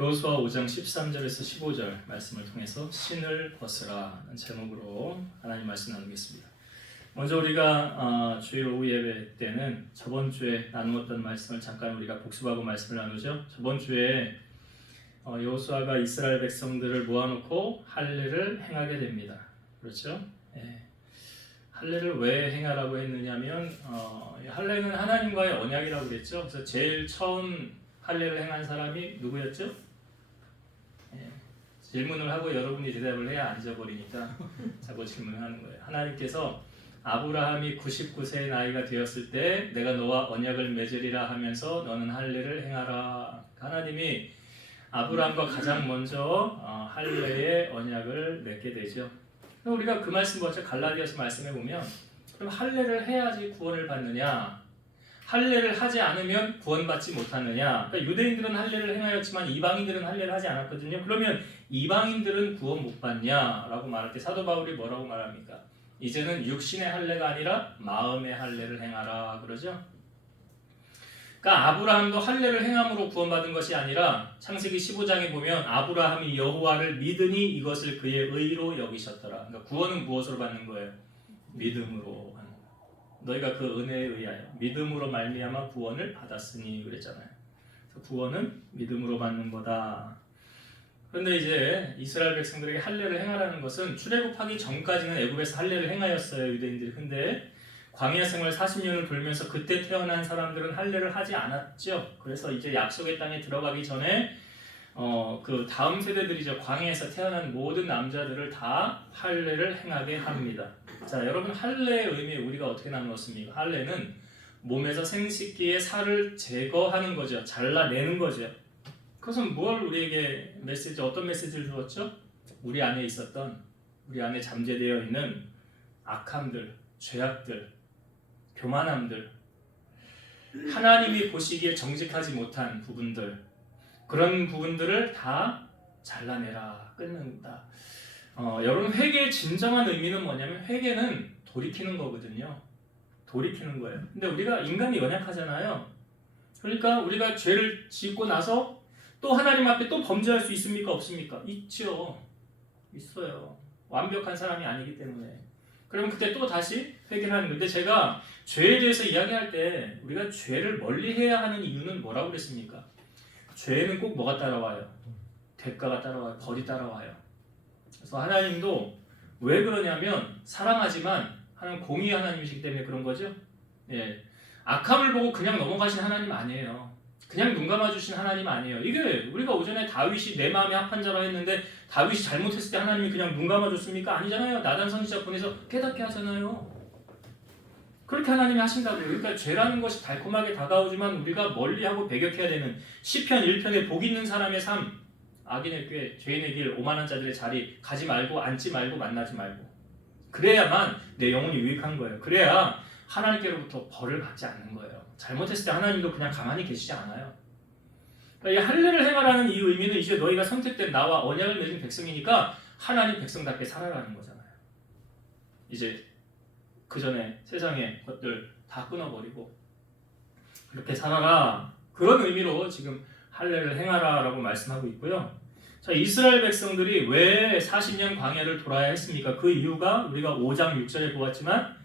여호수아 5장 13절에서 15절 말씀을 통해서 신을 벗으라 라는 제목으로 하나님 말씀 나누겠습니다. 먼저 우리가 주일 오후 예배 때는 저번 주에 나누었던 말씀을 잠깐 우리가 복습하고 말씀을 나누죠. 저번 주에 여호수아가 이스라엘 백성들을 모아놓고 할례를 행하게 됩니다. 그렇죠? 예. 할례를 왜 행하라고 했느냐면 할례는 하나님과의 언약이라고 그랬죠. 그래서 제일 처음 할례를 행한 사람이 누구였죠? 예. 질문을 하고 여러분이 대답을 해야 안 잊어버리니까 자꾸 질문을 하는 거예요. 하나님께서 아브라함이 99세의 나이가 되었을 때 내가 너와 언약을 맺으리라 하면서 너는 할례를 행하라. 하나님이 아브라함과 가장 먼저 할례의 언약을 맺게 되죠. 우리가 그 말씀 보죠. 갈라디아서 말씀해 보면 그럼 할례를 해야지 구원을 받느냐? 할례를 하지 않으면 구원받지 못하느냐? 그러니까 유대인들은 할례를 행하였지만 이방인들은 할례를 하지 않았거든요. 그러면 이방인들은 구원 못 받냐? 라고 말할 때 사도 바울이 뭐라고 말합니까? 이제는 육신의 할례가 아니라 마음의 할례를 행하라 그러죠. 그러니까 아브라함도 할례를 행함으로 구원받은 것이 아니라 창세기 15장에 보면 아브라함이 여호와를 믿으니 이것을 그의 의로 여기셨더라. 그러니까 구원은 무엇으로 받는 거예요? 믿음으로 하는 거예요. 너희가 그 은혜에 의하여 믿음으로 말미암아 구원을 받았으니 그랬잖아요. 그래서 구원은 믿음으로 받는 거다. 그런데 이제 이스라엘 백성들에게 할례를 행하라는 것은 출애굽하기 전까지는 애굽에서 할례를 행하였어요, 유대인들이. 근데 광야 생활 40년을 돌면서 그때 태어난 사람들은 할례를 하지 않았죠. 그래서 이제 약속의 땅에 들어가기 전에 그 다음 세대들이죠. 광야에서 태어난 모든 남자들을 다 할례를 행하게 합니다. 자, 여러분 할례의 의미 우리가 어떻게 나누었습니까? 할례는 몸에서 생식기의 살을 제거하는 거죠. 잘라내는 거죠. 그것은 뭘 우리에게 어떤 메시지를 주었죠? 우리 안에 있었던, 우리 안에 잠재되어 있는 악함들, 죄악들, 교만함들, 하나님이 보시기에 정직하지 못한 부분들, 그런 부분들을 다 잘라내라, 끊는다. 여러분 회개의 진정한 의미는 뭐냐면 회개는 돌이키는 거거든요. 돌이키는 거예요. 근데 우리가 인간이 연약하잖아요. 그러니까 우리가 죄를 짓고 나서 또 하나님 앞에 또 범죄할 수 있습니까? 없습니까? 있죠. 있어요. 완벽한 사람이 아니기 때문에. 그러면 그때 또 다시 회개를 하는 건데 제가 죄에 대해서 이야기할 때 우리가 죄를 멀리해야 하는 이유는 뭐라고 그랬습니까? 죄는 꼭 뭐가 따라와요? 대가가 따라와요. 벌이 따라와요. 그래서 하나님도 왜 그러냐면 사랑하지만 하나님 공의 하나님이시기 때문에 그런 거죠. 예. 악함을 보고 그냥 넘어가신 하나님 아니에요. 그냥 눈 감아주신 하나님 아니에요. 이게 우리가 오전에 다윗이 내 마음에 합한 자라 했는데 다윗이 잘못했을 때 하나님이 그냥 눈 감아줬습니까? 아니잖아요. 나단 선지자 보내서 깨닫게 하잖아요. 그렇게 하나님이 하신다고요. 그러니까 죄라는 것이 달콤하게 다가오지만 우리가 멀리하고 배격해야 되는 시편 1편에 복 있는 사람의 삶, 악인의 꾀, 죄인의 길, 오만한 자들의 자리 가지 말고 앉지 말고 만나지 말고 그래야만 내 영혼이 유익한 거예요. 그래야 하나님께로부터 벌을 받지 않는 거예요. 잘못했을 때 하나님도 그냥 가만히 계시지 않아요. 그러니까 이 할례를 행하라는 이 의미는 이제 너희가 선택된 나와 언약을 맺은 백성이니까 하나님 백성답게 살아가는 거잖아요. 이제 그 전에 세상의 것들 다 끊어버리고 그렇게 살아라. 그런 의미로 지금 할례를 행하라라고 말씀하고 있고요. 자, 이스라엘 백성들이 왜 40년 광야를 돌아야 했습니까? 그 이유가 우리가 5장 6절에 보았지만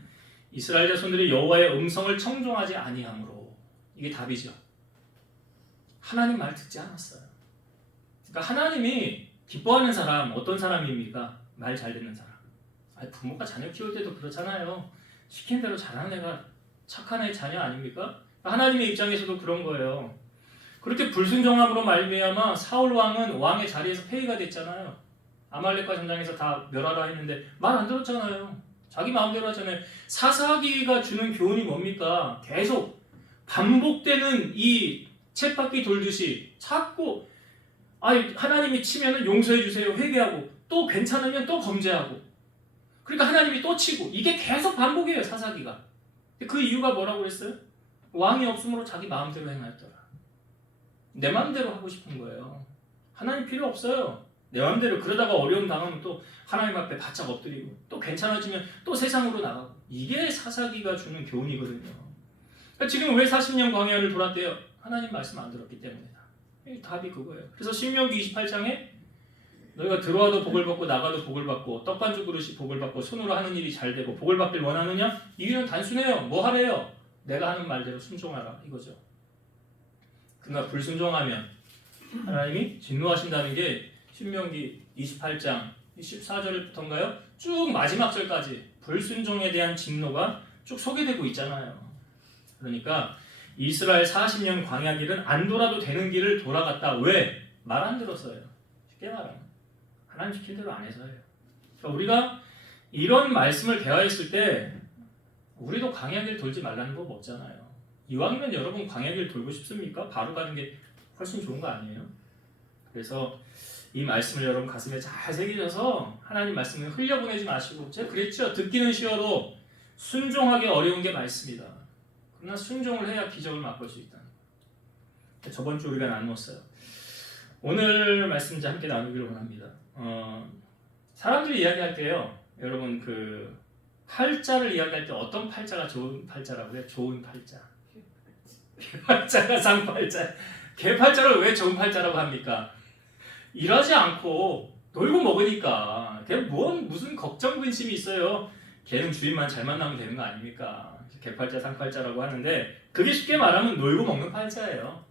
이스라엘 자손들이 여호와의 음성을 청종하지 아니함으로. 이게 답이죠. 하나님 말 듣지 않았어요. 그러니까 하나님이 기뻐하는 사람 어떤 사람입니까? 말 잘 듣는 사람. 부모가 자녀 키울 때도 그렇잖아요. 시킨 대로 잘하는 애가 착한 애 자녀 아닙니까? 하나님의 입장에서도 그런 거예요. 그렇게 불순종함으로 말미암아 사울 왕은 왕의 자리에서 폐위가 됐잖아요. 아말렉과 전장에서 다 멸하라 했는데 말 안 들었잖아요. 자기 마음대로 하잖아요. 사사기가 주는 교훈이 뭡니까? 계속 반복되는 이 쳇바퀴 돌듯이 자꾸 하나님이 치면은 용서해 주세요. 회개하고 또 괜찮으면 또 범죄하고 그러니까 하나님이 또 치고 이게 계속 반복이에요. 사사기가. 그 이유가 뭐라고 그랬어요? 왕이 없으므로 자기 마음대로 행하였더라. 내 마음대로 하고 싶은 거예요. 하나님 필요 없어요. 내 마음대로 그러다가 어려움 당하면 또 하나님 앞에 바짝 엎드리고 또 괜찮아지면 또 세상으로 나가고 이게 사사기가 주는 교훈이거든요. 그러니까 지금 왜 40년 광야를 돌았대요? 하나님 말씀 안 들었기 때문이다. 답이 그거예요. 그래서 신명기 28장에 너희가 들어와도 복을 받고 나가도 복을 받고 떡반죽 그릇이 복을 받고 손으로 하는 일이 잘 되고 복을 받길 원하느냐? 이유는 단순해요. 뭐 하래요? 내가 하는 말대로 순종하라 이거죠. 그러나 불순종하면 하나님이 진노하신다는 게 신명기 28장 14절부터인가요? 쭉 마지막 절까지 불순종에 대한 진노가 쭉 소개되고 있잖아요. 그러니까 이스라엘 40년 광야길은 안 돌아도 되는 길을 돌아갔다. 왜? 말 안 들었어요. 쉽게 말하면 하나님 시킨 대로 안 해서예요. 그러니까 우리가 이런 말씀을 대화했을 때 우리도 광야길 돌지 말라는 법 없잖아요. 이왕이면 여러분 광야길 돌고 싶습니까? 바로 가는 게 훨씬 좋은 거 아니에요? 그래서 이 말씀을 여러분 가슴에 잘 새기셔서 하나님 말씀을 흘려보내지 마시고, 제가 그랬죠. 듣기는 쉬워도 순종하기 어려운 게 말씀이다. 그러나 순종을 해야 기적을 맛볼 수 있다. 저번 주 우리가 나누었어요. 오늘 말씀 이제 함께 나누기를 원합니다. 사람들이 이야기할 때요, 여러분 그 팔자를 이야기할 때 어떤 팔자가 좋은 팔자라고요? 좋은 팔자. 개팔자가 상팔자. 개팔자를 왜 좋은 팔자라고 합니까? 일하지 않고 놀고 먹으니까 걔 무슨 걱정 근심이 있어요. 걔는 주인만 잘 만나면 되는 거 아닙니까? 개팔자 상팔자라고 하는데 그게 쉽게 말하면 놀고 먹는 팔자예요.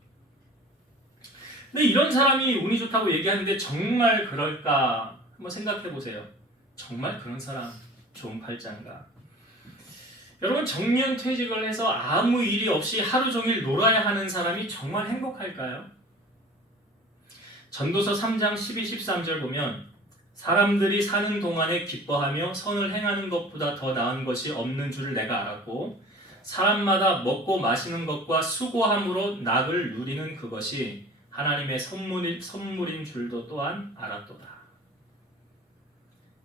근데 이런 사람이 운이 좋다고 얘기하는데 정말 그럴까? 한번 생각해 보세요. 정말 그런 사람 좋은 팔자인가? 여러분 정년퇴직을 해서 아무 일이 없이 하루 종일 놀아야 하는 사람이 정말 행복할까요? 전도서 3장 12, 13절 보면 사람들이 사는 동안에 기뻐하며 선을 행하는 것보다 더 나은 것이 없는 줄을 내가 알았고 사람마다 먹고 마시는 것과 수고함으로 낙을 누리는 그것이 하나님의 선물인 줄도 또한 알았도다.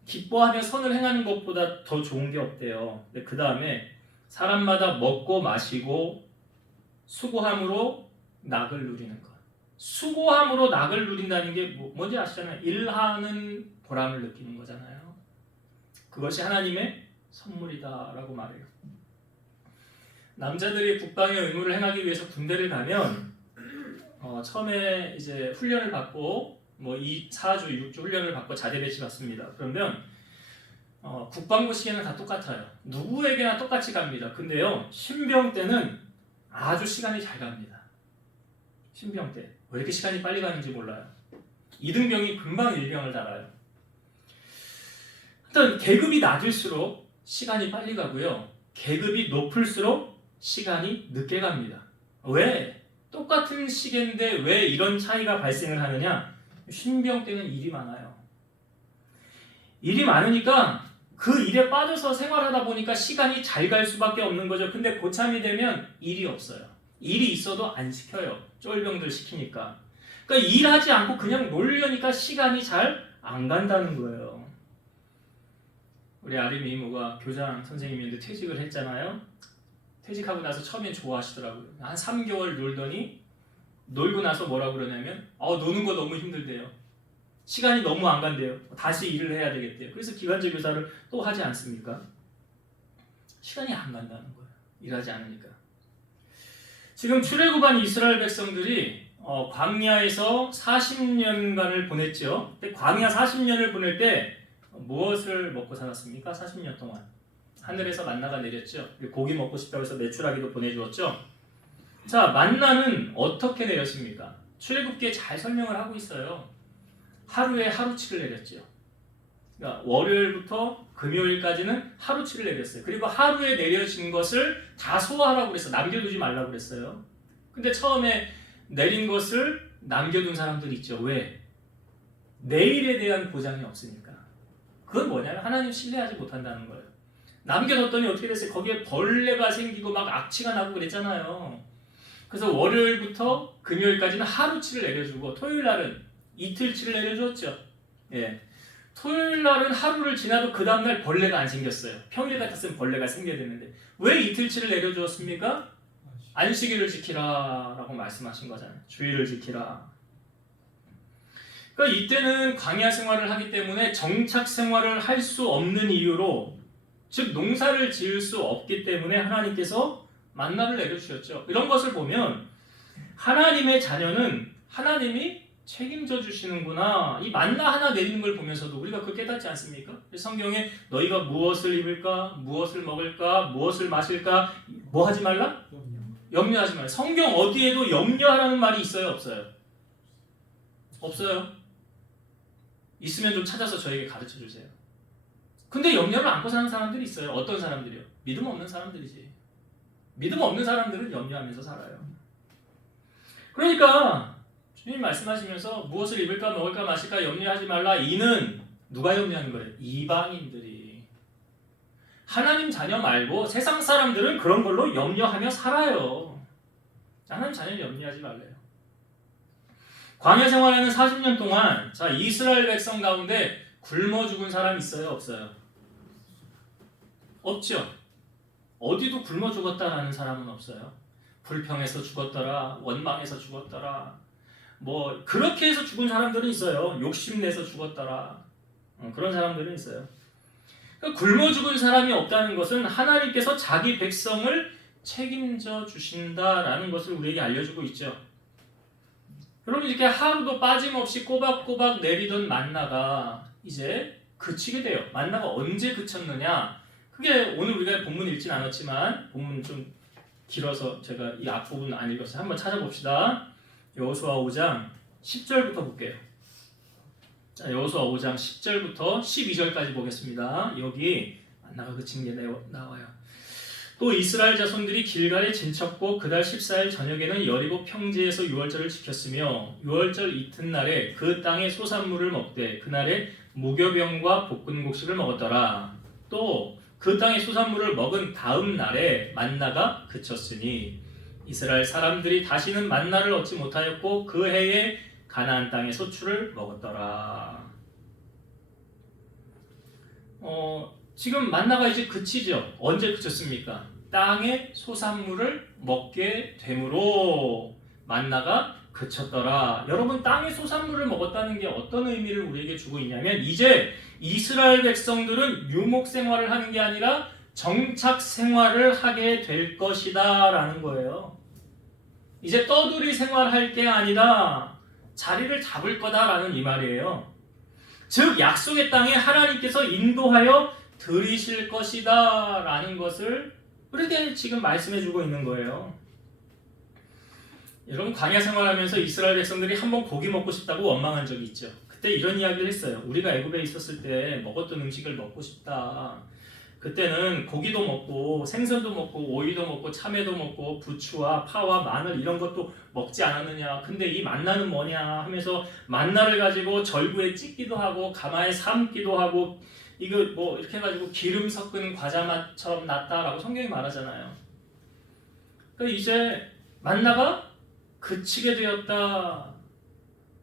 기뻐하며 선을 행하는 것보다 더 좋은 게 없대요. 그 다음에 사람마다 먹고 마시고 수고함으로 낙을 누리는 것. 수고함으로 낙을 누린다는 게 뭔지 아시잖아요. 일하는 보람을 느끼는 거잖아요. 그것이 하나님의 선물이다라고 말해요. 남자들이 국방의 의무를 행하기 위해서 군대를 가면 처음에 이제 훈련을 받고 4주, 6주 훈련을 받고 자대 배치 받습니다. 그러면 국방부 시계는 다 똑같아요. 누구에게나 똑같이 갑니다. 근데요, 신병 때는 아주 시간이 잘 갑니다. 신병 때. 왜 이렇게 시간이 빨리 가는지 몰라요. 이등병이 금방 일병을 달아요. 일단 계급이 낮을수록 시간이 빨리 가고요. 계급이 높을수록 시간이 늦게 갑니다. 왜? 똑같은 시계인데 왜 이런 차이가 발생을 하느냐? 신병 때는 일이 많아요. 일이 많으니까 그 일에 빠져서 생활하다 보니까 시간이 잘 갈 수밖에 없는 거죠. 근데 고참이 되면 일이 없어요. 일이 있어도 안 시켜요. 쫄병들 시키니까. 그러니까 일하지 않고 그냥 놀려니까 시간이 잘 안 간다는 거예요. 우리 아림이 이모가 교장 선생님인데 퇴직을 했잖아요. 퇴직하고 나서 처음엔 좋아하시더라고요. 한 3개월 놀더니 놀고 나서 뭐라고 그러냐면 노는 거 너무 힘들대요. 시간이 너무 안 간대요. 다시 일을 해야 되겠대요. 그래서 기간제 교사를 또 하지 않습니까? 시간이 안 간다는 거예요. 일하지 않으니까. 지금 출애굽한 이스라엘 백성들이 광야에서 40년간을 보냈죠. 근데 광야 40년을 보낼 때 무엇을 먹고 살았습니까? 40년 동안. 하늘에서 만나가 내렸죠. 고기 먹고 싶다고 해서 메추라기도 보내주었죠. 자, 만나는 어떻게 내렸습니까? 출애굽기에 잘 설명을 하고 있어요. 하루에 하루치를 내렸죠. 그러니까 월요일부터 금요일까지는 하루치를 내렸어요. 그리고 하루에 내려진 것을 다 소화하라고 그랬어요. 남겨두지 말라고 그랬어요. 근데 처음에 내린 것을 남겨둔 사람들이 있죠. 왜? 내일에 대한 보장이 없으니까. 그건 뭐냐면 하나님 신뢰하지 못한다는 거예요. 남겨뒀더니 어떻게 됐어요? 거기에 벌레가 생기고 막 악취가 나고 그랬잖아요. 그래서 월요일부터 금요일까지는 하루치를 내려주고 토요일 날은 이틀치를 내려줬죠. 예. 토요일 날은 하루를 지나도 그 다음날 벌레가 안 생겼어요. 평일 같았으면 벌레가 생겨야 되는데 왜 이틀치를 내려주었습니까? 안식일을 지키라 라고 말씀하신 거잖아요. 주일을 지키라. 그러니까 이때는 광야 생활을 하기 때문에 정착 생활을 할 수 없는 이유로, 즉 농사를 지을 수 없기 때문에 하나님께서 만나를 내려주셨죠. 이런 것을 보면 하나님의 자녀는 하나님이 책임져 주시는구나. 이 만나 하나 내리는 걸 보면서도 우리가 그걸 깨닫지 않습니까? 성경에 너희가 무엇을 입을까, 무엇을 먹을까, 무엇을 마실까, 뭐 하지 말라? 염려하지 말라. 성경 어디에도 염려하라는 말이 있어요, 없어요? 없어요. 있으면 좀 찾아서 저에게 가르쳐 주세요. 근데 염려를 안고 사는 사람들이 있어요. 어떤 사람들이요? 믿음 없는 사람들이지. 믿음 없는 사람들은 염려하면서 살아요. 그러니까 주님 말씀하시면서 무엇을 입을까 먹을까 마실까 염려하지 말라. 이는 누가 염려하는 거예요? 이방인들이. 하나님 자녀 말고 세상 사람들은 그런 걸로 염려하며 살아요. 하나님 자녀는 염려하지 말래요. 광야 생활하는 40년 동안 자 이스라엘 백성 가운데 굶어 죽은 사람 있어요? 없어요? 없죠. 어디도 굶어 죽었다라는 사람은 없어요. 불평해서 죽었더라, 원망해서 죽었더라, 뭐 그렇게 해서 죽은 사람들은 있어요. 욕심내서 죽었더라, 그런 사람들은 있어요. 그러니까 굶어 죽은 사람이 없다는 것은 하나님께서 자기 백성을 책임져 주신다라는 것을 우리에게 알려주고 있죠. 여러분 이렇게 하루도 빠짐없이 꼬박꼬박 내리던 만나가 이제 그치게 돼요. 만나가 언제 그쳤느냐? 그게 오늘 우리가 본문 읽진 않았지만 본문 좀 길어서 제가 이 앞부분 안 읽었어요. 한번 찾아봅시다. 여호수아 5장 10절부터 볼게요. 자, 여호수아 5장 10절부터 12절까지 보겠습니다. 여기 만나가 그친 게 나와요. 또 이스라엘 자손들이 길갈에 진쳤고 그달 14일 저녁에는 여리고 평지에서 유월절을 지켰으며 유월절 이튿날에 그 땅의 소산물을 먹되 그날에 무교병과 볶은 곡식을 먹었더라. 또 그 땅의 소산물을 먹은 다음 날에 만나가 그쳤으니 이스라엘 사람들이 다시는 만나를 얻지 못하였고 그 해에 가나안 땅의 소출을 먹었더라. 지금 만나가 이제 그치죠. 언제 그쳤습니까? 땅의 소산물을 먹게 되므로 만나가 그쳤더라. 여러분 땅의 소산물을 먹었다는 게 어떤 의미를 우리에게 주고 있냐면 이제 이스라엘 백성들은 유목 생활을 하는 게 아니라 정착 생활을 하게 될 것이다 라는 거예요. 이제 떠돌이 생활할 게 아니라 자리를 잡을 거다라는 이 말이에요. 즉 약속의 땅에 하나님께서 인도하여 들이실 것이다 라는 것을 우리에게 지금 말씀해 주고 있는 거예요. 여러분 광야 생활하면서 이스라엘 백성들이 한번 고기 먹고 싶다고 원망한 적이 있죠. 그때 이런 이야기를 했어요. 우리가 애굽에 있었을 때 먹었던 음식을 먹고 싶다. 그때는 고기도 먹고 생선도 먹고 오이도 먹고 참외도 먹고 부추와 파와 마늘 이런 것도 먹지 않았느냐. 근데 이 만나는 뭐냐 하면서 만나를 가지고 절구에 찢기도 하고 가마에 삶기도 하고 이거 뭐 이렇게 해가지고 기름 섞은 과자 맛처럼 났다라고 성경이 말하잖아요. 그러니까 이제 만나가 그치게 되었다.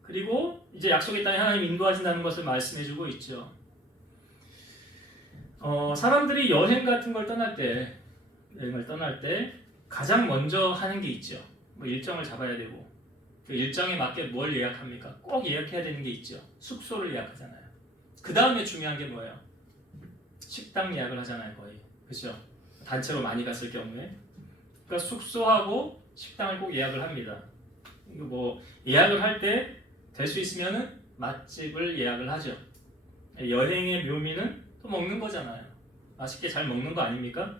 그리고 이제 약속의 땅에 하나님 인도하신다는 것을 말씀해주고 있죠. 사람들이 여행 같은 걸 떠날 때, 여행을 떠날 때 가장 먼저 하는 게 있죠. 뭐 일정을 잡아야 되고 그 일정에 맞게 뭘 예약합니까? 꼭 예약해야 되는 게 있죠. 숙소를 예약하잖아요. 그 다음에 중요한 게 뭐예요? 식당 예약을 하잖아요, 거의. 그렇죠? 단체로 많이 갔을 경우에. 그러니까 숙소하고 식당을 꼭 예약을 합니다. 이거 뭐 예약을 할 때 될 수 있으면은 맛집을 예약을 하죠. 여행의 묘미는 또 먹는 거잖아요. 맛있게 잘 먹는 거 아닙니까?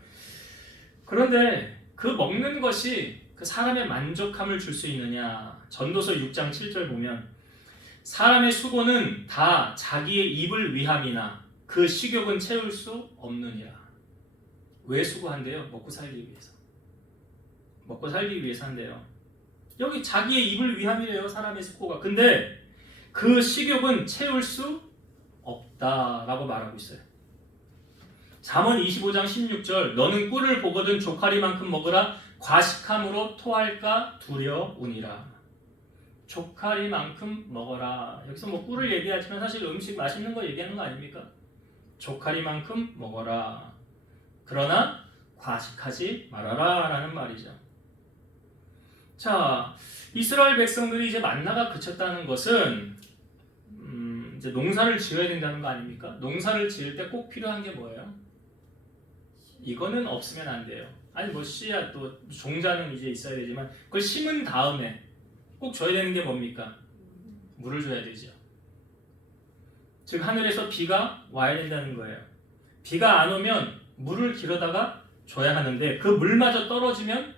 그런데 그 먹는 것이 그 사람의 만족함을 줄 수 있느냐? 전도서 6장 7절 보면 사람의 수고는 다 자기의 입을 위함이나 그 식욕은 채울 수 없느니라. 왜 수고한대요? 먹고 살기 위해서. 먹고 살기 위해서 한대요. 여기 자기의 입을 위함이래요. 사람의 수고가. 근데 그 식욕은 채울 수 없다라고 말하고 있어요. 잠언 25장 16절 너는 꿀을 보거든 조카리만큼 먹으라 과식함으로 토할까 두려우니라. 조카리만큼 먹어라. 여기서 뭐 꿀을 얘기하지만 사실 음식 맛있는 거 얘기하는 거 아닙니까? 조카리만큼 먹어라. 그러나 과식하지 말아라 라는 말이죠. 자, 이스라엘 백성들이 이제 만나가 그쳤다는 것은 이제 농사를 지어야 된다는 거 아닙니까? 농사를 지을 때 꼭 필요한 게 뭐예요? 이거는 없으면 안 돼요. 아니 뭐 씨앗 또 종자는 이제 있어야 되지만 그걸 심은 다음에 꼭 줘야 되는 게 뭡니까? 물을 줘야 되죠. 즉 하늘에서 비가 와야 된다는 거예요. 비가 안 오면 물을 길어다가 줘야 하는데 그 물마저 떨어지면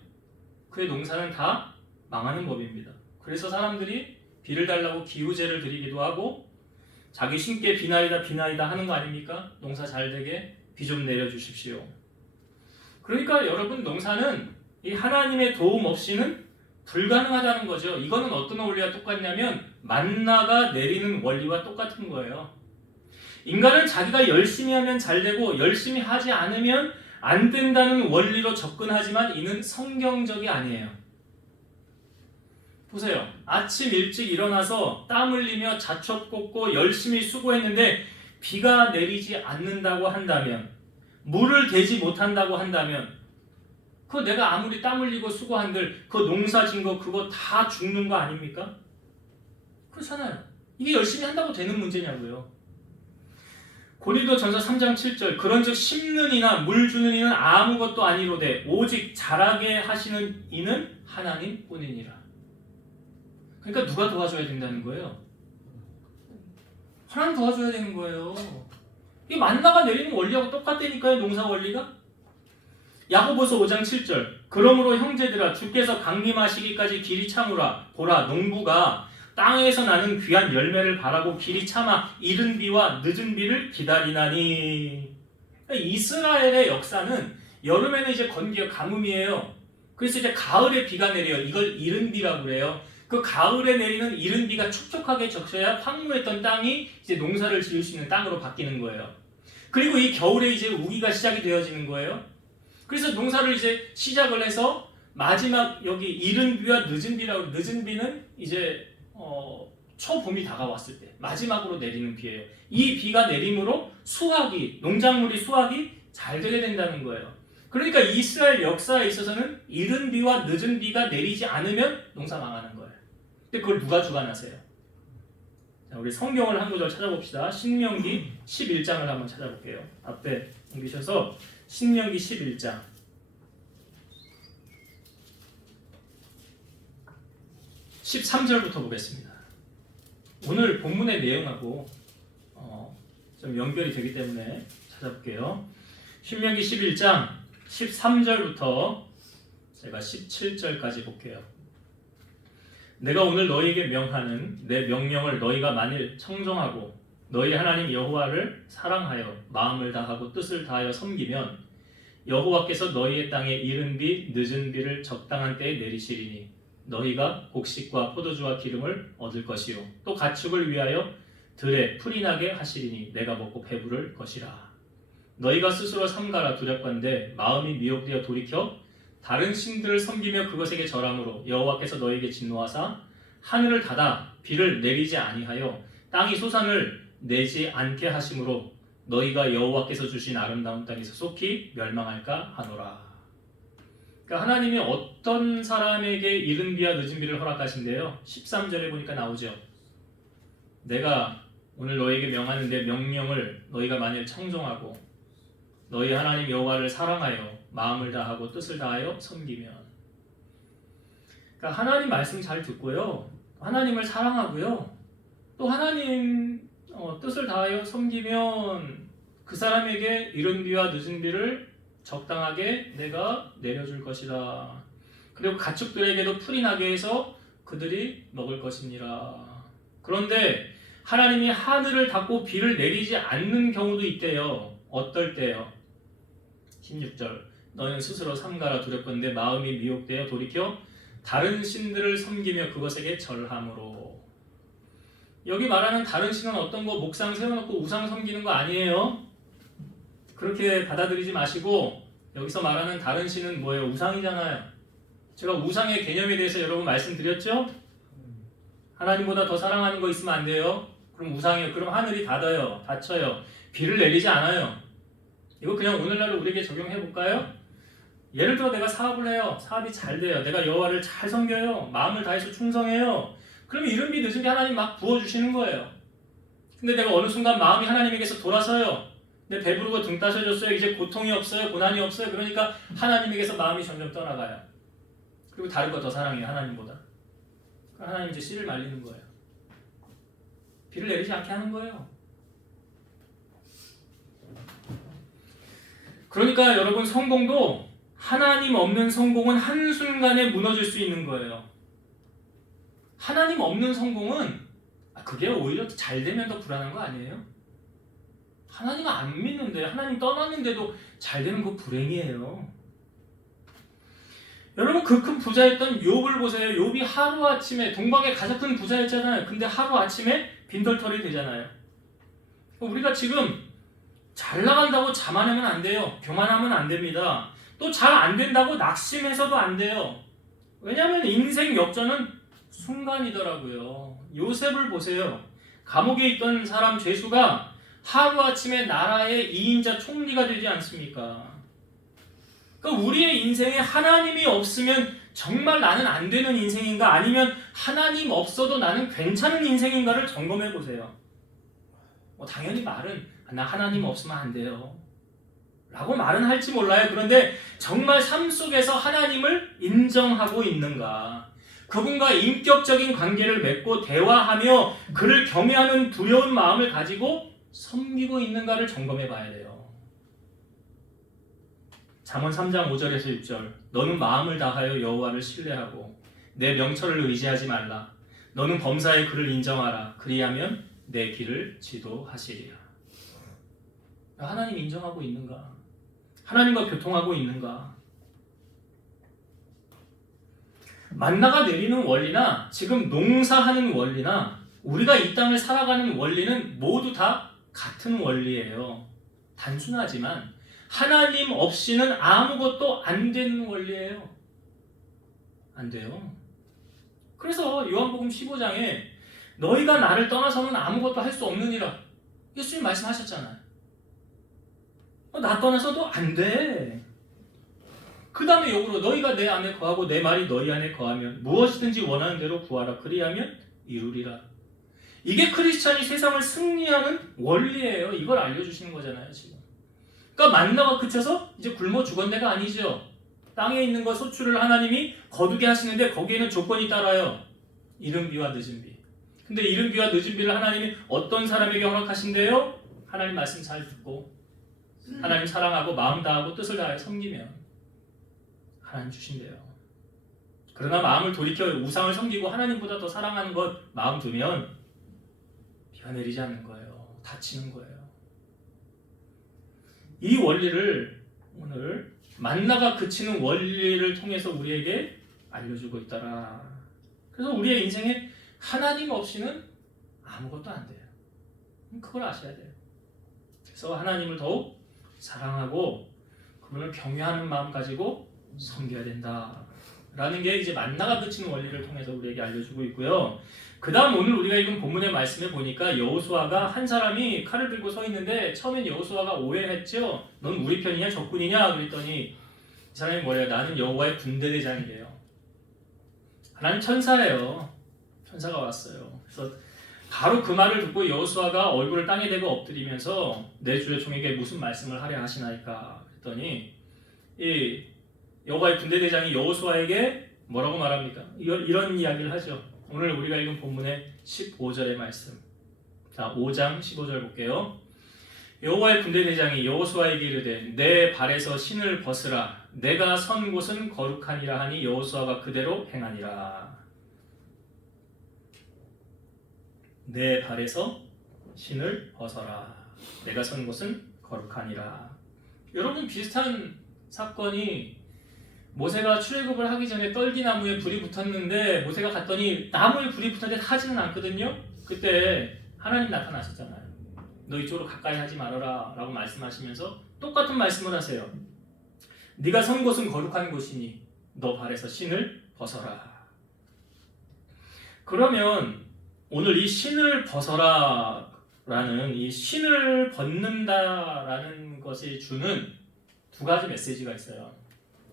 그의 농사는 다 망하는 법입니다. 그래서 사람들이 비를 달라고 기우제를 드리기도 하고 자기 신께 비나이다 비나이다 하는 거 아닙니까? 농사 잘 되게 비 좀 내려주십시오. 그러니까 여러분 농사는 이 하나님의 도움 없이는 불가능하다는 거죠. 이거는 어떤 원리와 똑같냐면 만나가 내리는 원리와 똑같은 거예요. 인간은 자기가 열심히 하면 잘 되고 열심히 하지 않으면 안 된다는 원리로 접근하지만 이는 성경적이 아니에요. 보세요. 아침 일찍 일어나서 땀 흘리며 자첩 꽂고 열심히 수고했는데 비가 내리지 않는다고 한다면, 물을 대지 못한다고 한다면 그거 내가 아무리 땀 흘리고 수고한들 그 농사 진 거 그거 다 죽는 거 아닙니까? 그렇잖아요. 이게 열심히 한다고 되는 문제냐고요. 고린도전서 3장 7절 그런즉 심는 이나 물 주는 이는 아무것도 아니로되 오직 자라게 하시는 이는 하나님뿐이니라. 그러니까 누가 도와줘야 된다는 거예요? 하나님 도와줘야 되는 거예요. 이 만나가 내리는 원리하고 똑같다니까요. 농사 원리가. 야고보서 5장 7절 그러므로 형제들아 주께서 강림하시기까지 길이 참으라. 보라 농부가 땅에서 나는 귀한 열매를 바라고 길이 참아 이른 비와 늦은 비를 기다리나니. 이스라엘의 역사는 여름에는 이제 건기가 가뭄이에요. 그래서 이제 가을에 비가 내려요. 이걸 이른 비라고 그래요. 그 가을에 내리는 이른 비가 촉촉하게 적셔야 황무했던 땅이 이제 농사를 지을 수 있는 땅으로 바뀌는 거예요. 그리고 이 겨울에 이제 우기가 시작이 되어지는 거예요. 그래서 농사를 이제 시작을 해서 마지막 여기 이른 비와 늦은 비라고, 늦은 비는 이제 초봄이 다가왔을 때 마지막으로 내리는 비예요. 이 비가 내림으로 수확이, 농작물이 수확이 잘 되게 된다는 거예요. 그러니까 이스라엘 역사에 있어서는 이른 비와 늦은 비가 내리지 않으면 농사 망하는 거예요. 근데 그걸 누가 주관하세요? 자, 우리 성경을 한 구절 찾아봅시다. 신명기 11장을 한번 찾아볼게요. 앞에 옮기셔서 신명기 11장 13절부터 보겠습니다. 오늘 본문의 내용하고 좀 연결이 되기 때문에 찾아볼게요. 신명기 11장 13절부터 제가 17절까지 볼게요. 내가 오늘 너희에게 명하는 내 명령을 너희가 만일 청정하고 너희 하나님 여호와를 사랑하여 마음을 다하고 뜻을 다하여 섬기면 여호와께서 너희의 땅에 이른 비 늦은 비를 적당한 때에 내리시리니 너희가 곡식과 포도주와 기름을 얻을 것이요 또 가축을 위하여 들에 풀이 나게 하시리니 내가 먹고 배부를 것이라. 너희가 스스로 삼가라 두렵건대 마음이 미혹되어 돌이켜 다른 신들을 섬기며 그것에게 절함으로 여호와께서 너희에게 진노하사 하늘을 닫아 비를 내리지 아니하여 땅이 소산을 내지 않게 하심으로 너희가 여호와께서 주신 아름다운 땅에서 속히 멸망할까 하노라. 그러니까 하나님이 어떤 사람에게 이른 비와 늦은 비를 허락하신대요. 13절에 보니까 나오죠. 내가 오늘 너희에게 명하는 내 명령을 너희가 만일 청종하고 너희 하나님 여호와를 사랑하여 마음을 다하고 뜻을 다하여 섬기면, 그러니까 하나님 말씀 잘 듣고요, 하나님을 사랑하고요, 또 하나님 뜻을 다하여 섬기면 그 사람에게 이른 비와 늦은 비를 적당하게 내가 내려줄 것이다. 그리고 가축들에게도 풀이 나게 해서 그들이 먹을 것이니라. 그런데 하나님이 하늘을 닫고 비를 내리지 않는 경우도 있대요. 어떨 때요? 16절 너희는 스스로 삼가라 두렵건대 마음이 미혹되어 돌이켜 다른 신들을 섬기며 그것에게 절함으로. 여기 말하는 다른 신은 어떤 거 목상 세워놓고 우상 섬기는 거 아니에요. 그렇게 받아들이지 마시고 여기서 말하는 다른 신은 뭐예요? 우상이잖아요. 제가 우상의 개념에 대해서 여러분 말씀드렸죠? 하나님보다 더 사랑하는 거 있으면 안 돼요. 그럼 우상이에요. 그럼 하늘이 닫혀요. 비를 내리지 않아요. 이거 그냥 오늘날로 우리에게 적용해 볼까요? 예를 들어 내가 사업을 해요. 사업이 잘 돼요. 내가 여호와를 잘 섬겨요. 마음을 다해서 충성해요. 그러면 이른 비 늦은 비 하나님 막 부어주시는 거예요. 근데 내가 어느 순간 마음이 하나님에게서 돌아서요. 내 배부르고 등 따셔졌어요. 이제 고통이 없어요. 고난이 없어요. 그러니까 하나님에게서 마음이 점점 떠나가요. 그리고 다른 거 더 사랑해요. 하나님보다. 하나님 이제 씨를 말리는 거예요. 비를 내리지 않게 하는 거예요. 그러니까 여러분, 성공도 하나님 없는 성공은 한순간에 무너질 수 있는 거예요. 하나님 없는 성공은 그게 오히려 잘 되면 더 불안한 거 아니에요? 하나님 안 믿는데, 하나님 떠났는데도 잘 되는 거 불행이에요. 여러분, 그 큰 부자였던 욥을 보세요. 욥이 하루아침에, 동방의 가장 큰 부자였잖아요. 근데 하루아침에 빈털터리 되잖아요. 우리가 지금 잘 나간다고 자만하면 안 돼요. 교만하면 안 됩니다. 또 잘 안 된다고 낙심해서도 안 돼요. 왜냐하면 인생 역전은 순간이더라고요. 요셉을 보세요. 감옥에 있던 사람 죄수가 하루아침에 나라의 2인자 총리가 되지 않습니까? 그러니까 우리의 인생에 하나님이 없으면 정말 나는 안 되는 인생인가, 아니면 하나님 없어도 나는 괜찮은 인생인가를 점검해 보세요. 당연히 말은 나 하나님 없으면 안 돼요 라고 말은 할지 몰라요. 그런데 정말 삶 속에서 하나님을 인정하고 있는가, 그분과 인격적인 관계를 맺고 대화하며 그를 경외하는 두려운 마음을 가지고 섬기고 있는가를 점검해 봐야 돼요. 잠언 3장 5절에서 6절, 너는 마음을 다하여 여호와를 신뢰하고 내 명철을 의지하지 말라. 너는 범사의 그를 인정하라. 그리하면 내 길을 지도하시리라. 하나님 인정하고 있는가? 하나님과 교통하고 있는가? 만나가 내리는 원리나 지금 농사하는 원리나 우리가 이 땅을 살아가는 원리는 모두 다 같은 원리예요. 단순하지만 하나님 없이는 아무것도 안 되는 원리예요. 안 돼요. 그래서 요한복음 15장에 너희가 나를 떠나서는 아무것도 할 수 없느니라 예수님 말씀하셨잖아요. 나 떠나서도 안 돼. 그 다음에 역으로 너희가 내 안에 거하고 내 말이 너희 안에 거하면 무엇이든지 원하는 대로 구하라. 그리하면 이루리라. 이게 크리스찬이 세상을 승리하는 원리예요. 이걸 알려주시는 거잖아요, 지금. 그러니까 만나가 그쳐서 이제 굶어 죽었네가 아니죠. 땅에 있는 것 소출을 하나님이 거두게 하시는데 거기에는 조건이 따라요. 이른 비와 늦은 비. 근데 이른 비와 늦은 비를 하나님이 어떤 사람에게 허락하신대요? 하나님 말씀 잘 듣고 하나님 사랑하고 마음 다하고 뜻을 다하여 섬기면 하나님 주신대요. 그러나 마음을 돌이켜 우상을 섬기고 하나님보다 더 사랑하는 것 마음 두면 비가 내리지 않는 거예요. 다치는 거예요. 이 원리를 오늘 만나가 그치는 원리를 통해서 우리에게 알려주고 있더라. 그래서 우리의 인생에 하나님 없이는 아무것도 안 돼요. 그걸 아셔야 돼요. 그래서 하나님을 더욱 사랑하고 그분을 경외하는 마음 가지고 섬겨야 된다 라는 게 이제 만나가 그치는 원리를 통해서 우리에게 알려주고 있고요. 그 다음 오늘 우리가 읽은 본문의 말씀에 보니까 여호수아가 한 사람이 칼을 들고 서 있는데 처음엔 여호수아가 오해했죠. 넌 우리 편이냐 적군이냐 그랬더니 이 사람이 뭐래요? 나는 여호와의 군대대장이래요. 하나님 천사예요. 천사가 왔어요. 그래서 바로 그 말을 듣고 여호수아가 얼굴을 땅에 대고 엎드리면서 내 주의 종에게 무슨 말씀을 하려 하시나이까 그랬더니 이 여호와의 군대대장이 여호수아에게 뭐라고 말합니까? 이런 이야기를 하죠. 오늘 우리가 읽은 본문의 15절의 말씀. 자, 5장 15절 볼게요. 여호와의 군대대장이 여호수아에게 이르되 내 발에서 신을 벗으라. 내가 선 곳은 거룩하니라 하니 여호수아가 그대로 행하니라. 내 발에서 신을 벗어라. 내가 선 곳은 거룩하니라. 여러분, 비슷한 사건이 모세가 출애굽을 하기 전에 떨기나무에 불이 붙었는데 모세가 갔더니 나무에 불이 붙었는데 타지는 않거든요. 그때 하나님 나타나셨잖아요. 너 이쪽으로 가까이 하지 말아라 라고 말씀하시면서 똑같은 말씀을 하세요. 네가 선 곳은 거룩한 곳이니 너 발에서 신을 벗어라. 그러면 오늘 이 신을 벗어라 라는 이 신을 벗는다라는 것이 주는 두 가지 메시지가 있어요.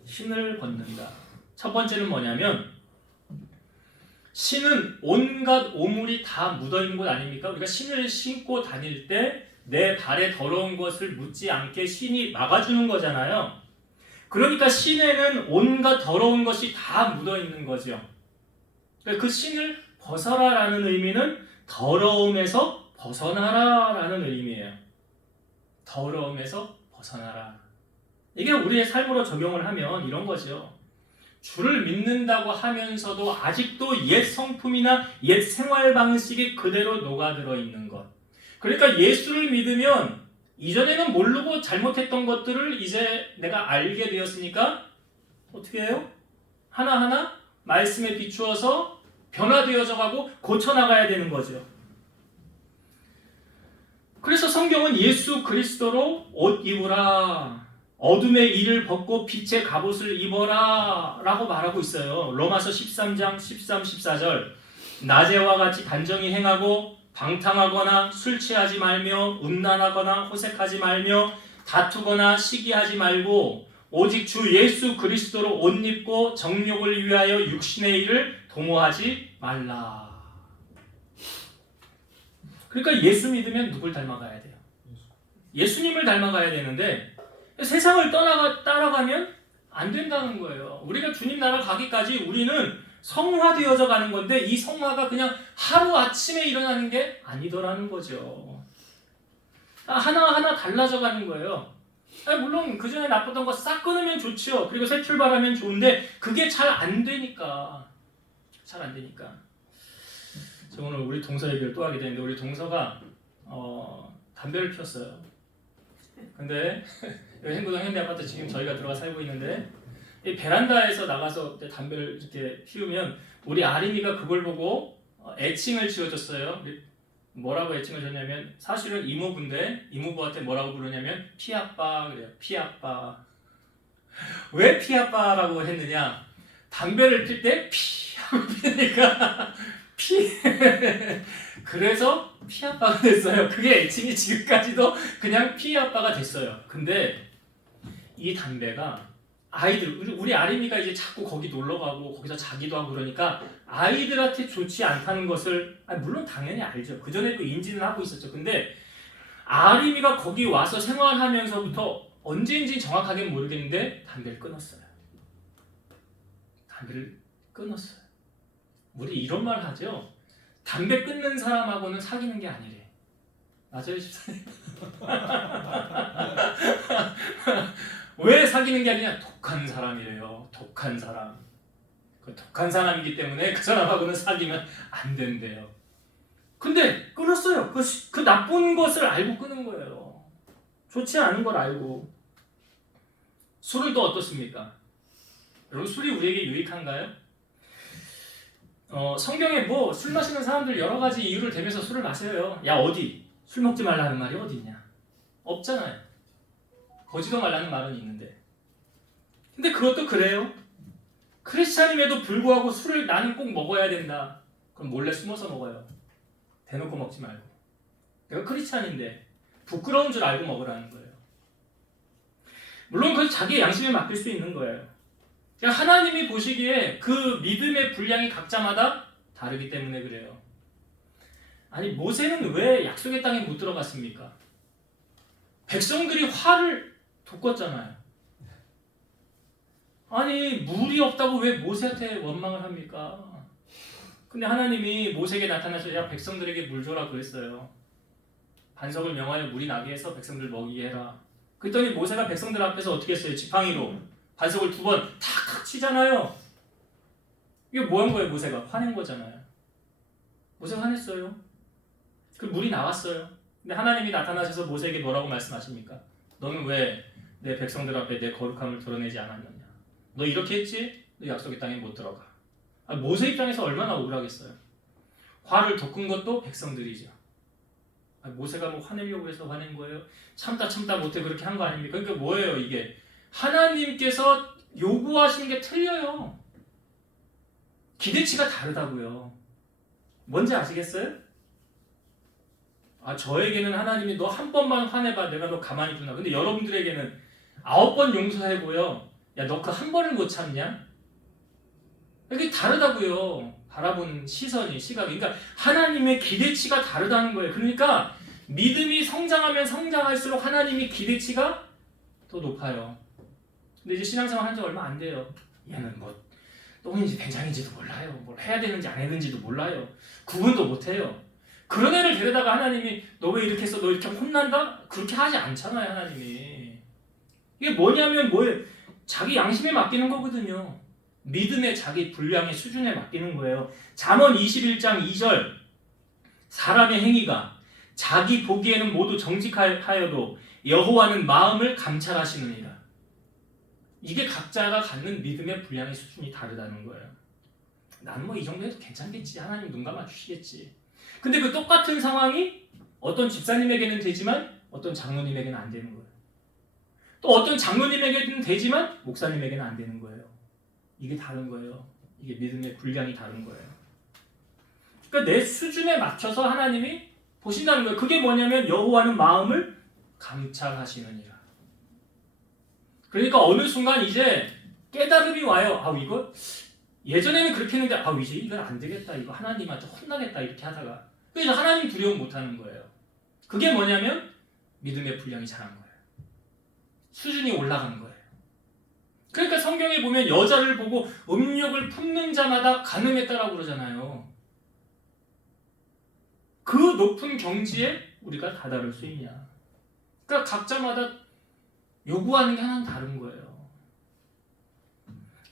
신을 벗는다. 첫 번째는 뭐냐면 신은 온갖 오물이 다 묻어있는 곳 아닙니까? 우리가 신을 신고 다닐 때 내 발에 더러운 것을 묻지 않게 신이 막아주는 거잖아요. 그러니까 신에는 온갖 더러운 것이 다 묻어있는 거죠. 그 신을 벗어라라는 의미는 더러움에서 벗어나라라는 의미예요. 더러움에서 벗어나라. 이게 우리의 삶으로 적용을 하면 이런 거죠. 주를 믿는다고 하면서도 아직도 옛 성품이나 옛 생활 방식이 그대로 녹아들어 있는 것. 그러니까 예수를 믿으면 이전에는 모르고 잘못했던 것들을 이제 내가 알게 되었으니까 어떻게 해요? 하나하나 말씀에 비추어서 변화되어져 가고 고쳐나가야 되는 거죠. 그래서 성경은 예수 그리스도로 옷 입으라, 어둠의 일을 벗고 빛의 갑옷을 입어라 라고 말하고 있어요. 로마서 13장 13, 14절 낮에와 같이 단정히 행하고 방탕하거나 술 취하지 말며 음란하거나 호색하지 말며 다투거나 시기하지 말고 오직 주 예수 그리스도로 옷 입고 정욕을 위하여 육신의 일을 도모하지 말라. 그러니까 예수 믿으면 누굴 닮아가야 돼요? 예수님을 닮아가야 되는데 세상을 따라가면 안 된다는 거예요. 우리가 주님 나라 가기까지 우리는 성화되어져 가는 건데 이 성화가 그냥 하루아침에 일어나는 게 아니더라는 거죠. 하나하나 달라져 가는 거예요. 물론 그전에 나빴던 거 싹 끊으면 좋죠. 그리고 새 출발하면 좋은데 그게 잘 안 되니까. 저 오늘 우리 동서 얘기를 또 하게 되는데 우리 동서가 담배를 피웠어요. 근데 행구동 현대아파트 지금 저희가 들어가 살고 있는데 이 베란다에서 나가서 담배를 이렇게 피우면 우리 아린이가 그걸 보고 애칭을 지어줬어요. 뭐라고 애칭을 줬냐면 사실은 이모부인데 이모부한테 뭐라고 부르냐면 피아빠 그래요. 피아빠. 왜 피아빠라고 했느냐? 담배를 필 때 피 하고 피니까 피. 그래서 피아빠가 됐어요. 그게 애칭이 지금까지도 그냥 피아빠가 됐어요. 근데 이 담배가 아이들, 우리 아림이가 이제 자꾸 거기 놀러 가고 거기서 자기도 하고 그러니까 아이들한테 좋지 않다는 것을 물론 당연히 알죠. 그전에도 인지는 하고 있었죠. 근데 아림이가 거기 와서 생활하면서부터 언제인지 정확하게 모르겠는데 담배를 끊었어요. 우리 이런 말 하죠. 담배 끊는 사람하고는 사귀는 게 아니래. 맞아요, 집사님? 왜 사귀는 게 아니냐? 독한 사람이래요. 독한 사람. 그 독한 사람이기 때문에 그 사람하고는 사귀면 안 된대요. 근데 끊었어요. 그 나쁜 것을 알고 끊은 거예요. 좋지 않은 걸 알고. 술은 또 어떻습니까? 여러분 술이 우리에게 유익한가요? 성경에 술 마시는 사람들 여러 가지 이유를 대면서 술을 마셔요. 야 어디? 술 먹지 말라는 말이 어디 있냐? 없잖아요. 보지도 말라는 말은 있는데. 근데 그것도 그래요. 크리스찬임에도 불구하고 술을 나는 꼭 먹어야 된다. 그럼 몰래 숨어서 먹어요. 대놓고 먹지 말고. 내가 크리스찬인데 부끄러운 줄 알고 먹으라는 거예요. 물론 그건 자기의 양심에 맡길 수 있는 거예요. 그러니까 하나님이 보시기에 그 믿음의 분량이 각자마다 다르기 때문에 그래요. 아니 모세는 왜 약속의 땅에 못 들어갔습니까? 백성들이 화를 돋궜잖아요. 아니 물이 없다고 왜 모세한테 원망을 합니까? 근데 하나님이 모세에게 나타나서 야 백성들에게 물 줘라 그랬어요. 반석을 명하여 물이 나게 해서 백성들 먹이게 해라. 그랬더니 모세가 백성들 앞에서 어떻게 했어요? 지팡이로 반석을 2번 탁탁 치잖아요. 이게 뭐 한 거예요? 모세가 화낸 거잖아요. 모세가 화냈어요. 그 물이 나왔어요. 근데 하나님이 나타나셔서 모세에게 뭐라고 말씀하십니까? 너는 왜 내 백성들 앞에 내 거룩함을 드러내지 않았느냐? 너 이렇게 했지? 너 약속의 땅에 못 들어가. 모세 입장에서 얼마나 억울하겠어요. 화를 돋군 것도 백성들이죠. 모세가 뭐 화내려고 해서 화낸 거예요? 참다 못해 그렇게 한 거 아닙니까? 그러니까 뭐예요 이게? 하나님께서 요구하시는 게 틀려요. 기대치가 다르다고요. 뭔지 아시겠어요? 저에게는 하나님이 너 한 번만 화내봐 내가 너 가만히 두나. 근데 여러분들에게는 9번 용서해고요. 야 너 그 한 번을 못 참냐? 이게 다르다고요. 바라보는 시선이 시각이. 그러니까 하나님의 기대치가 다르다는 거예요. 그러니까 믿음이 성장하면 성장할수록 하나님의 기대치가 더 높아요. 근데 이제 신앙생활 한 지 얼마 안 돼요. 얘는 뭐 똥인지 된장인지도 몰라요. 뭘 해야 되는지 안 했는지도 몰라요. 구분도 못해요. 그런 애를 데려다가 하나님이 너 왜 이렇게 했어? 너 이렇게 혼난다? 그렇게 하지 않잖아요, 하나님이. 이게 뭐냐면 뭐예요? 자기 양심에 맡기는 거거든요. 믿음의 자기 분량의 수준에 맡기는 거예요. 잠언 21장 2절 사람의 행위가 자기 보기에는 모두 정직하여도 여호와는 마음을 감찰하시느니라. 이게 각자가 갖는 믿음의 분량의 수준이 다르다는 거예요. 나는 뭐 이 정도 해도 괜찮겠지. 하나님 눈 감아주시겠지. 근데 그 똑같은 상황이 어떤 집사님에게는 되지만 어떤 장로님에게는 안 되는 거예요. 또 어떤 장로님에게는 되지만 목사님에게는 안 되는 거예요. 이게 다른 거예요. 이게 믿음의 분량이 다른 거예요. 그러니까 내 수준에 맞춰서 하나님이 보신다는 거예요. 그게 뭐냐면 여호와는 마음을 감찰하시느니라. 그러니까 어느 순간 이제 깨달음이 와요. 아, 이거 예전에는 그렇게 했는데 이제 이건 안 되겠다. 이거 하나님한테 혼나겠다. 이렇게 하다가 그래서 하나님 두려움 못 하는 거예요. 그게 뭐냐면 믿음의 분량이 자란 거예요. 수준이 올라간 거예요. 그러니까 성경에 보면 여자를 보고 음욕을 품는 자마다 가늠했다라고 그러잖아요. 그 높은 경지에 우리가 다다를 수 있냐. 그러니까 각자마다 요구하는 게 하나는 다른 거예요.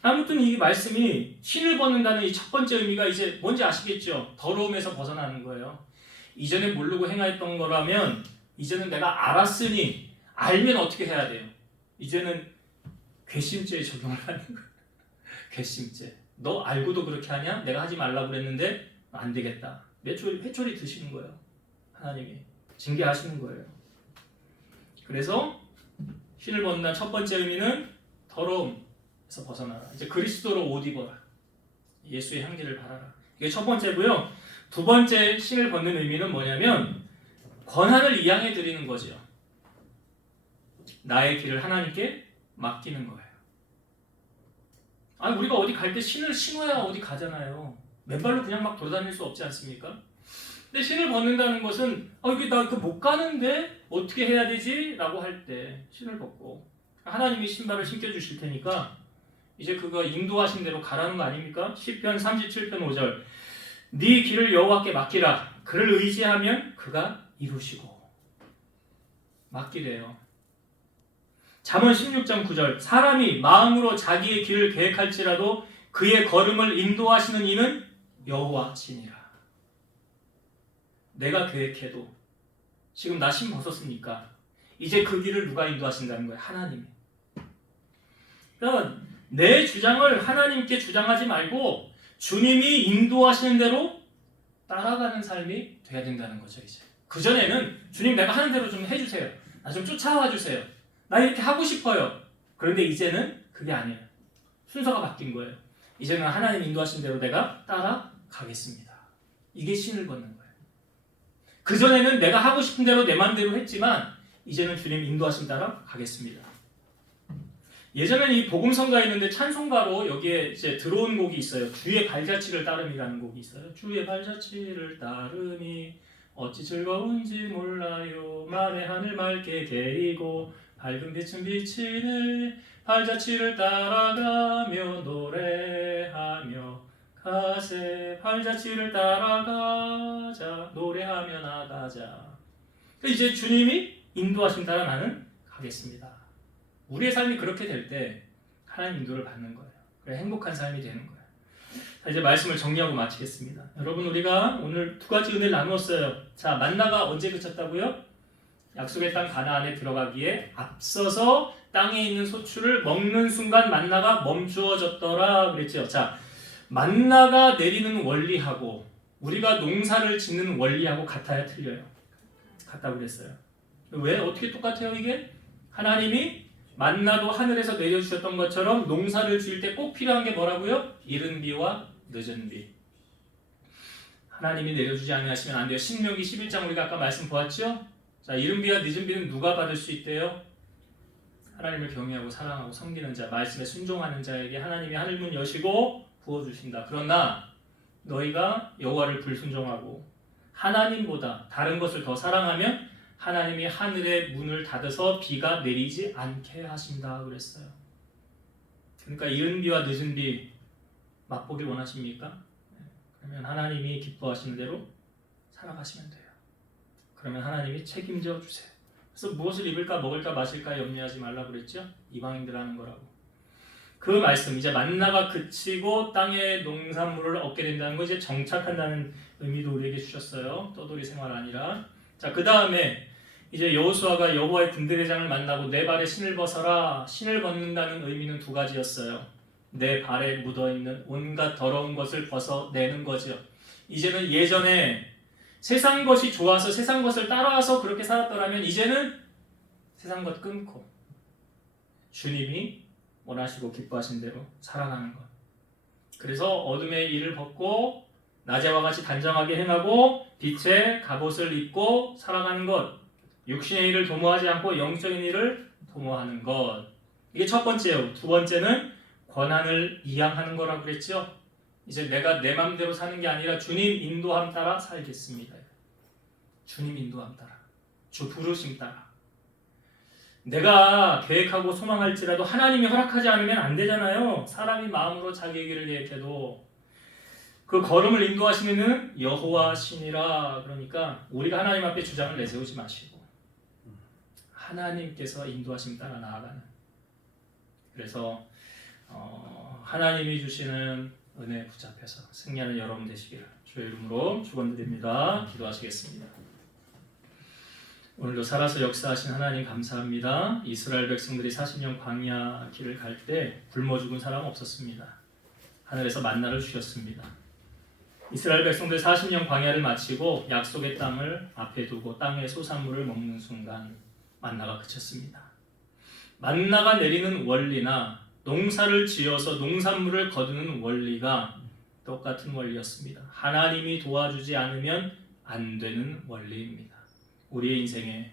아무튼 이 말씀이 신을 벗는다는 이 첫 번째 의미가 이제 뭔지 아시겠죠? 더러움에서 벗어나는 거예요. 이전에 모르고 행하였던 거라면 이제는 내가 알았으니 알면 어떻게 해야 돼요? 이제는 괘씸죄에 적용을 하는 거예요. 괘씸죄. 너 알고도 그렇게 하냐? 내가 하지 말라고 그랬는데 안 되겠다. 회초리 드시는 거예요. 하나님이 징계하시는 거예요. 그래서 신을 벗는다는 첫 번째 의미는 더러움에서 벗어나라. 이제 그리스도로 옷 입어라. 예수의 향기를 바라라. 이게 첫 번째고요. 두 번째 신을 벗는 의미는 뭐냐면 권한을 이양해 드리는 거죠. 나의 길을 하나님께 맡기는 거예요. 우리가 어디 갈 때 신을 신어야 어디 가잖아요. 맨발로 그냥 막 돌아다닐 수 없지 않습니까? 근데 신을 벗는다는 것은 이게 나 이거 못 가는데 어떻게 해야 되지? 라고 할 때 신을 벗고 하나님이 신발을 신겨주실 테니까 이제 그거 인도하신 대로 가라는 거 아닙니까? 시편 37편 5절 네 길을 여호와께 맡기라. 그를 의지하면 그가 이루시고. 맡기래요. 잠언 16장 9절 사람이 마음으로 자기의 길을 계획할지라도 그의 걸음을 인도하시는 이는 여호와시니라. 내가 계획해도 지금 나 신 벗었으니까 이제 그 길을 누가 인도하신다는 거예요? 하나님이. 그러니까 내 주장을 하나님께 주장하지 말고 주님이 인도하시는 대로 따라가는 삶이 돼야 된다는 거죠. 이제 그전에는 주님 내가 하는 대로 좀 해주세요. 나 좀 쫓아와 주세요. 나 이렇게 하고 싶어요. 그런데 이제는 그게 아니에요. 순서가 바뀐 거예요. 이제는 하나님 인도하신 대로 내가 따라가겠습니다. 이게 신을 벗는 거예요. 그전에는 내가 하고 싶은 대로 내 마음대로 했지만 이제는 주님 인도하신 따라 가겠습니다. 예전에는 이 복음성가에 있는데 찬송가로 여기에 이제 들어온 곡이 있어요. 주의 발자취를 따름이라는 곡이 있어요. 주의 발자취를 따름이 어찌 즐거운지 몰라요. 만의 하늘 맑게 개이고 밝은 빛은 비치네. 발자취를 따라가며 노래하며 가세. 발자취를 따라가자 노래하며 나가자. 이제 주님이 인도하신 따라 나는 가겠습니다. 우리의 삶이 그렇게 될 때 하나님 인도를 받는 거예요. 그래 행복한 삶이 되는 거예요. 자, 이제 말씀을 정리하고 마치겠습니다. 여러분 우리가 오늘 두 가지 은혜를 나누었어요. 자, 만나가 언제 그쳤다고요? 약속의 땅 가나안에 들어가기에 앞서서 땅에 있는 소출을 먹는 순간 만나가 멈추어졌더라 그랬죠. 자, 만나가 내리는 원리하고 우리가 농사를 짓는 원리하고 같아야 틀려요? 같다고 그랬어요. 왜? 어떻게 똑같아요 이게? 하나님이 만나도 하늘에서 내려주셨던 것처럼 농사를 지을 때 꼭 필요한 게 뭐라고요? 이른 비와 늦은 비. 하나님이 내려주지 아니하시면 안 돼요. 신명기 11장 우리가 아까 말씀 보았죠? 자, 이른 비와 늦은 비는 누가 받을 수 있대요? 하나님을 경외하고 사랑하고 섬기는 자, 말씀에 순종하는 자에게 하나님이 하늘문 여시고 부어주신다. 그러나 너희가 여호와를 불순종하고 하나님보다 다른 것을 더 사랑하면 하나님이 하늘의 문을 닫아서 비가 내리지 않게 하신다 그랬어요. 그러니까 이른 비와 늦은 비 맛보길 원하십니까? 그러면 하나님이 기뻐하시는 대로 살아가시면 돼요. 그러면 하나님이 책임져 주세요. 그래서 무엇을 입을까 먹을까 마실까 염려하지 말라고 그랬죠? 이방인들 하는 거라고. 그 말씀, 이제 만나가 그치고 땅에 농산물을 얻게 된다는 거, 이제 정착한다는 의미도 우리에게 주셨어요. 떠돌이 생활 아니라. 자, 그 다음에 이제 여호수아가 여호와의 군대대장을 만나고 내 발에 신을 벗어라. 신을 벗는다는 의미는 두 가지였어요. 내 발에 묻어있는 온갖 더러운 것을 벗어내는 거죠. 이제는 예전에 세상 것이 좋아서 세상 것을 따라와서 그렇게 살았더라면 이제는 세상 것 끊고 주님이 원하시고 기뻐하신 대로 살아가는 것. 그래서 어둠의 일을 벗고 낮에와 같이 단정하게 행하고 빛의 갑옷을 입고 살아가는 것. 육신의 일을 도모하지 않고 영적인 일을 도모하는 것. 이게 첫 번째예요. 두 번째는 권한을 이양하는 거라고 그랬죠. 이제 내가 내 마음대로 사는 게 아니라 주님 인도함 따라 살겠습니다. 주님 인도함 따라, 주 부르심 따라. 내가 계획하고 소망할지라도 하나님이 허락하지 않으면 안 되잖아요. 사람이 마음으로 자기의 길을 계획해도 그 걸음을 인도하시는 여호와 신이라. 그러니까 우리가 하나님 앞에 주장을 내세우지 마시고 하나님께서 인도하심 따라 나아가는. 그래서 하나님이 주시는 은혜에 붙잡혀서 승리하는 여러분 되시기를 주의 이름으로 축원드립니다. 기도하시겠습니다. 오늘도 살아서 역사하신 하나님 감사합니다. 이스라엘 백성들이 40년 광야 길을 갈 때 굶어 죽은 사람 없었습니다. 하늘에서 만나를 주셨습니다. 이스라엘 백성들 40년 광야를 마치고 약속의 땅을 앞에 두고 땅의 소산물을 먹는 순간 만나가 그쳤습니다. 만나가 내리는 원리나 농사를 지어서 농산물을 거두는 원리가 똑같은 원리였습니다. 하나님이 도와주지 않으면 안 되는 원리입니다. 우리의 인생에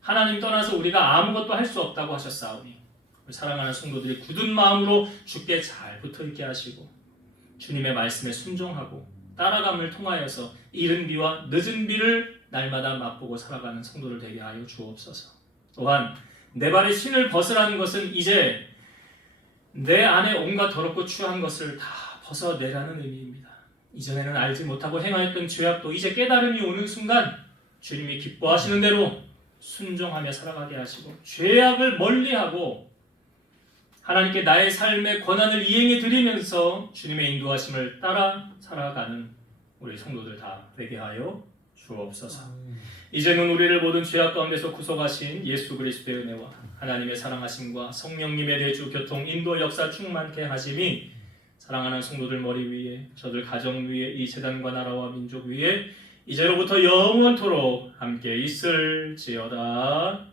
하나님 떠나서 우리가 아무것도 할 수 없다고 하셨사오니 사랑하는 성도들이 굳은 마음으로 주께 잘 붙어있게 하시고 주님의 말씀에 순종하고 따라감을 통하여서 이른 비와 늦은 비를 날마다 맛보고 살아가는 성도들 되게 하여 주옵소서. 또한 내 발에 신을 벗으라는 것은 이제 내 안에 온갖 더럽고 추한 것을 다 벗어내라는 의미입니다. 이전에는 알지 못하고 행하였던 죄악도 이제 깨달음이 오는 순간 주님이 기뻐하시는 대로 순종하며 살아가게 하시고 죄악을 멀리하고 하나님께 나의 삶의 권한을 이행해 드리면서 주님의 인도하심을 따라 살아가는 우리 성도들 다 되게 하여 주옵소서. 이제는 우리를 모든 죄악 가운데서 구속하신 예수 그리스도의 은혜와 하나님의 사랑하심과 성령님의 내주 교통 인도 역사 충만케 하심이 사랑하는 성도들 머리 위에 저들 가정 위에 이 재단과 나라와 민족 위에 이제로부터 영원토록 함께 있을지어다.